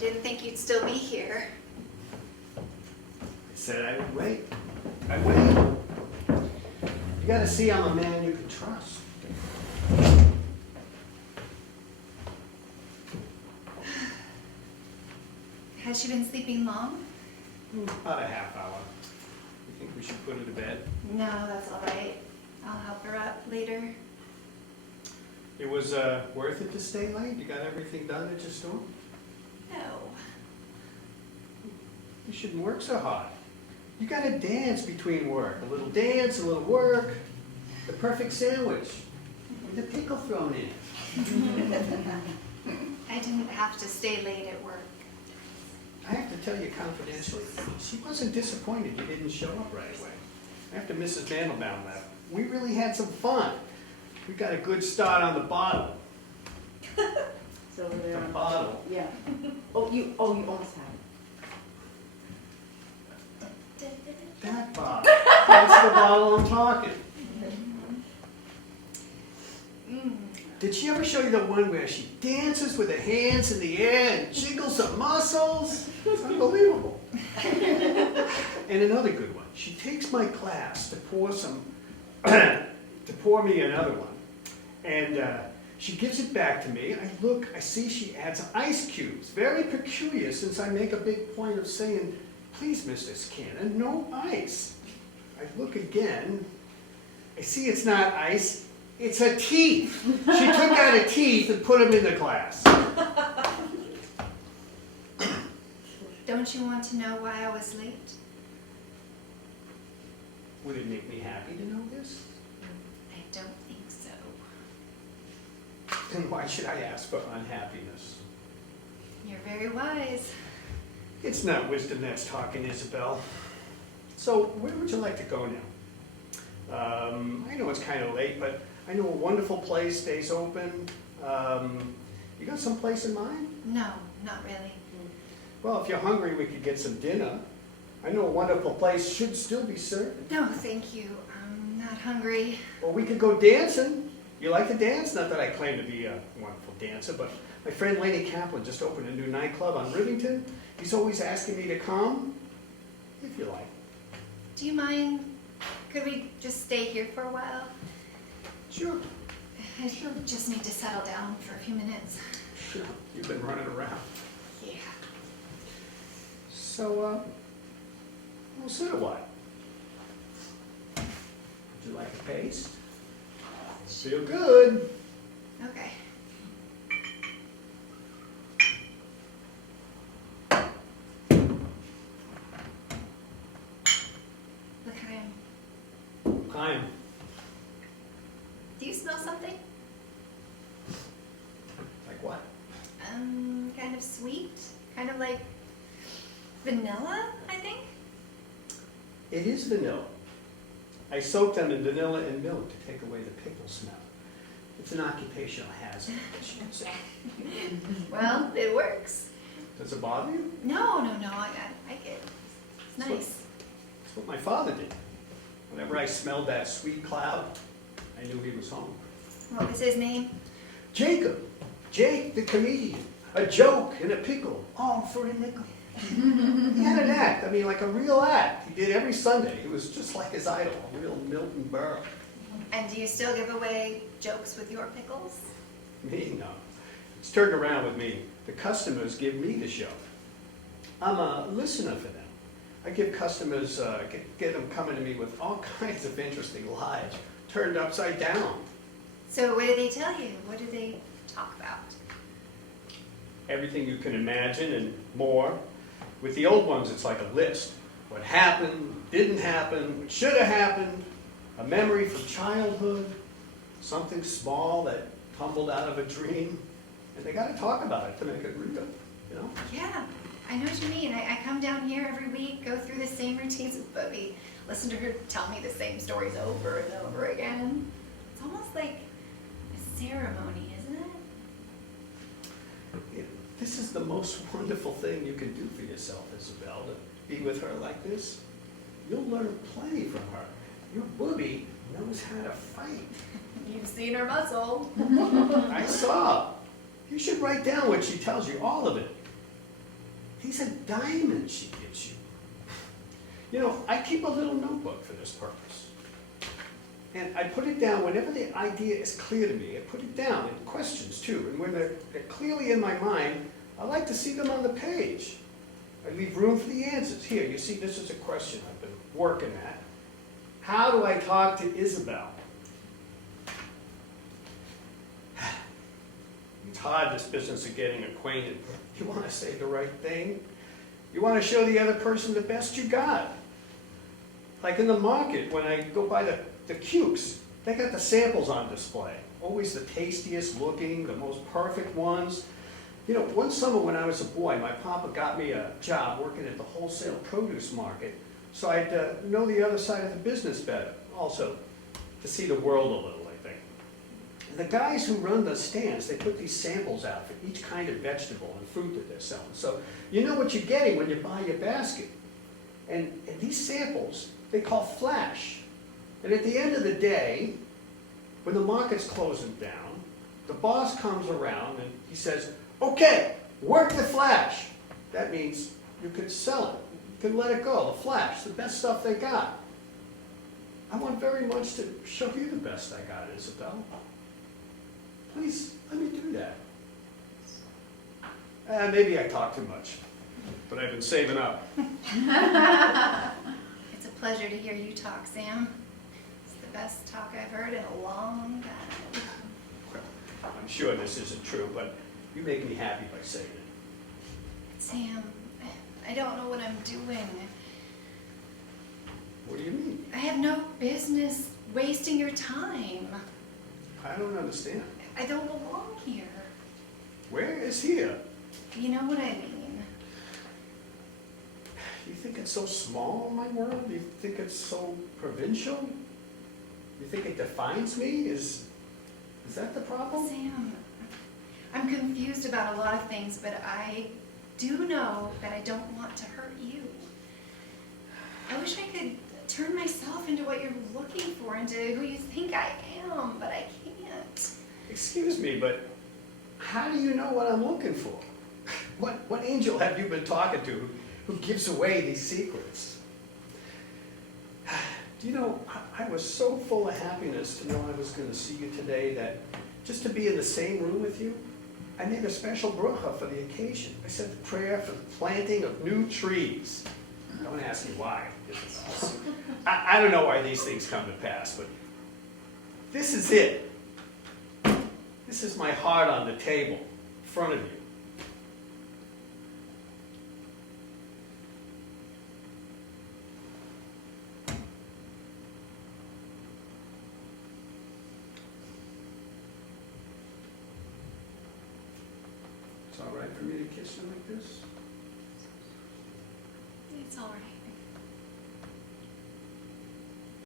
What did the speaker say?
didn't think you'd still be here. I said I would wait. I waited. You gotta see I'm a man you can trust. Has she been sleeping long? About a half hour. You think we should put her to bed? No, that's all right. I'll help her up later. It was worth it to stay late? You got everything done at your store? No. You shouldn't work so hard. You gotta dance between work. A little dance, a little work. The perfect sandwich. With a pickle thrown in. I didn't have to stay late at work. I have to tell you confidentially, she wasn't disappointed you didn't show up right away. After Mrs. Mandelbaum left, we really had some fun. We got a good start on the bottle. So over there. The bottle. Yeah. Oh, you almost have That bottle. That's the bottle I'm talking. Did she ever show you the one where she dances with her hands in the air and jiggles her muscles? It's unbelievable. And another good one. She takes my glass to pour me another one. And she gives it back to me. I look, I see she adds ice cubes. Very peculiar since I make a big point of saying, please, Mrs. Cannon, no ice. I look again. I see it's not ice. It's her teeth. She took out her teeth and put them in the glass. Don't you want to know why I was late? Would it make me happy to know this? I don't think so. Then why should I ask for unhappiness? You're very wise. It's not wisdom that's talking, Isabel. So where would you like to go now? I know it's kind of late, but I know a wonderful place stays open. You got some place in mind? No, not really. Well, if you're hungry, we could get some dinner. I know a wonderful place should still be served. No, thank you. I'm not hungry. Or we could go dancing. You like to dance? Not that I claim to be a wonderful dancer, but my friend Laney Kaplan just opened a new nightclub on Rivington. He's always asking me to come, if you like. Do you mind? Could we just stay here for a while? Sure. I just need to settle down for a few minutes. Sure. You've been running around. Yeah. So, we'll sit a while. Would you like a paste? Feel good. Okay. Look, Chaim. do you smell something? Like what? Kind of sweet. Kind of like vanilla, I think. It is vanilla. I soak them in vanilla and milk to take away the pickle smell. It's an occupational hazard, I guess you could say. Well, it works. Does it bother you? No, I like it. It's nice. That's what my father did. Whenever I smelled that sweet cloud, I knew he was home. What was his name? Jacob. Jake the comedian. A joke and a pickle, all for a nickel. He had an act, I mean like a real act. He did every Sunday. He was just like his idol, a real Milton Berle. And do you still give away jokes with your pickles? Me, no. It's turned around with me. The customers give me the show. I'm a listener for them. I give customers, get them coming to me with all kinds of interesting lies, turned upside down. So what do they tell you? What do they talk about? Everything you can imagine and more. With the old ones, it's like a list. What happened, didn't happen, what should have happened, a memory from childhood, something small that tumbled out of a dream. And they got to talk about it to make it real, you know? Yeah, I know what you mean. I come down here every week, go through the same routines with Bobby, listen to her tell me the same stories over and over again. It's almost like a ceremony, isn't it? This is the most wonderful thing you can do for yourself, Isabel, to be with her like this. You'll learn plenty from her. Your booby knows how to fight. You've seen her muscle. I saw. You should write down what she tells you, all of it. These are diamonds she gives you. You know, I keep a little notebook for this purpose. And I put it down whenever the idea is clear to me. I put it down in questions too. And when they're clearly in my mind, I like to see them on the page. I leave room for the answers. Here, you see, this is a question I've been working at. How do I talk to Isabel? It's hard, this business of getting acquainted. You want to say the right thing. You want to show the other person the best you got. Like in the market, when I go by the cukes, they got the samples on display. Always the tastiest looking, the most perfect ones. You know, one summer when I was a boy, my papa got me a job working at the wholesale produce market, so I'd know the other side of the business better. Also, to see the world a little, I think. The guys who run the stands, they put these samples out for each kind of vegetable and fruit that they're selling. So you know what you're getting when you buy your basket. And these samples, they call flash. And at the end of the day, when the market's closing down, the boss comes around and he says, okay, work the flash. That means you can sell it. You can let it go, the flash, the best stuff they got. I want very much to show you the best I got, Isabel. Please, let me do that. Maybe I talk too much, but I've been saving up. It's a pleasure to hear you talk, Sam. It's the best talk I've heard in a long time. I'm sure this isn't true, but you make me happy by saying it. Sam, I don't know what I'm doing. What do you mean? I have no business wasting your time. I don't understand. I don't belong here. Where is here? You know what I mean. You think it's so small, my world? You think it's so provincial? You think it defines me? Is that the problem? Sam, I'm confused about a lot of things, but I do know that I don't want to hurt you. I wish I could turn myself into what you're looking for, into who you think I am, but I can't. Excuse me, but how do you know what I'm looking for? What angel have you been talking to who gives away these secrets? Do you know, I was so full of happiness to know I was going to see you today that just to be in the same room with you, I made a special bracha for the occasion. I said the prayer for the planting of new trees. Don't ask me why. I don't know why these things come to pass, but this is it. This is my heart on the table in front of you. It's all right for me to kiss you like this? It's all right.